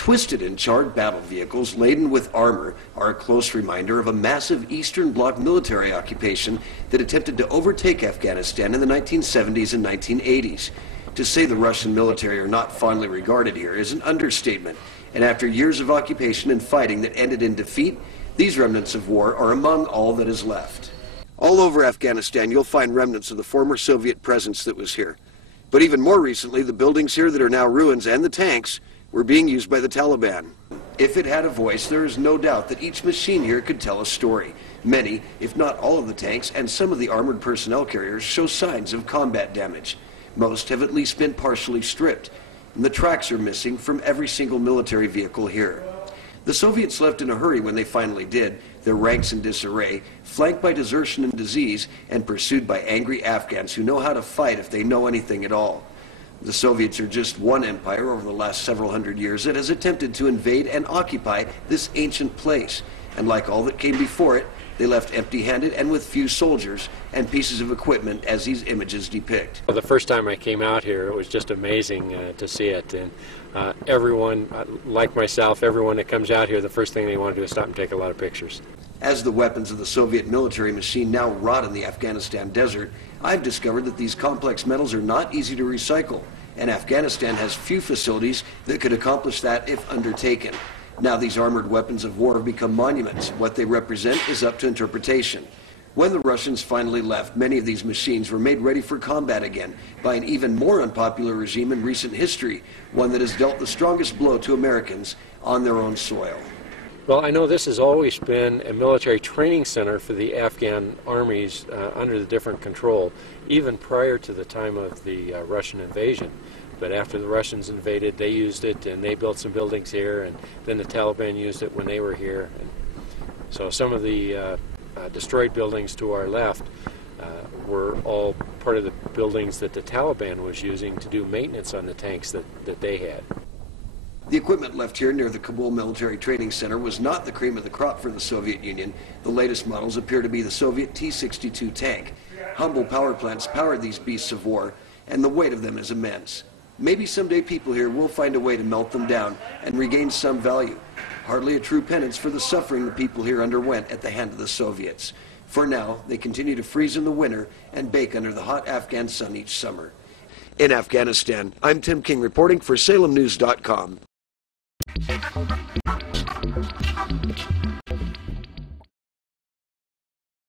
Twisted and charred battle vehicles laden with armor are a close reminder of a massive Eastern Bloc military occupation that attempted to overtake Afghanistan in the 1970s and 1980s. To say the Russian military are not fondly regarded here is an understatement, and after years of occupation and fighting that ended in defeat, these remnants of war are among all that is left. All over Afghanistan, you'll find remnants of the former Soviet presence that was here. But even more recently, the buildings here that are now ruins and the tanks were being used by the Taliban. If it had a voice, there is no doubt that each machine here could tell a story. Many, if not all of the tanks and some of the armored personnel carriers show signs of combat damage. Most have at least been partially stripped, and the tracks are missing from every single military vehicle here. The Soviets left in a hurry when they finally did, their ranks in disarray, flanked by desertion and disease, and pursued by angry Afghans who know how to fight if they know anything at all. The Soviets are just one empire over the last several hundred years that has attempted to invade and occupy this ancient place. And like all that came before it, they left empty-handed and with few soldiers and pieces of equipment, as these images depict. Well, the first time I came out here, it was just amazing to see it. And everyone, like myself, everyone that comes out here, the first thing they want to do is stop and take a lot of pictures. As the weapons of the Soviet military machine now rot in the Afghanistan desert, I've discovered that these complex metals are not easy to recycle, and Afghanistan has few facilities that could accomplish that if undertaken. Now these armored weapons of war have become monuments. What they represent is up to interpretation. When the Russians finally left, many of these machines were made ready for combat again by an even more unpopular regime in recent history, one that has dealt the strongest blow to Americans on their own soil. Well, I know this has always been a military training center for the Afghan armies under the different control, even prior to the time of the Russian invasion. But after the Russians invaded, they used it, and they built some buildings here, and then the Taliban used it when they were here. And so some of the destroyed buildings to our left were all part of the buildings that the Taliban was using to do maintenance on the tanks that they had. The equipment left here near the Kabul Military Training Center was not the cream of the crop for the Soviet Union. The latest models appear to be the Soviet T-62 tank. Humble power plants powered these beasts of war, and the weight of them is immense. Maybe someday people here will find a way to melt them down and regain some value. Hardly a true penance for the suffering the people here underwent at the hand of the Soviets. For now, they continue to freeze in the winter and bake under the hot Afghan sun each summer. In Afghanistan, I'm Tim King reporting for SalemNews.com.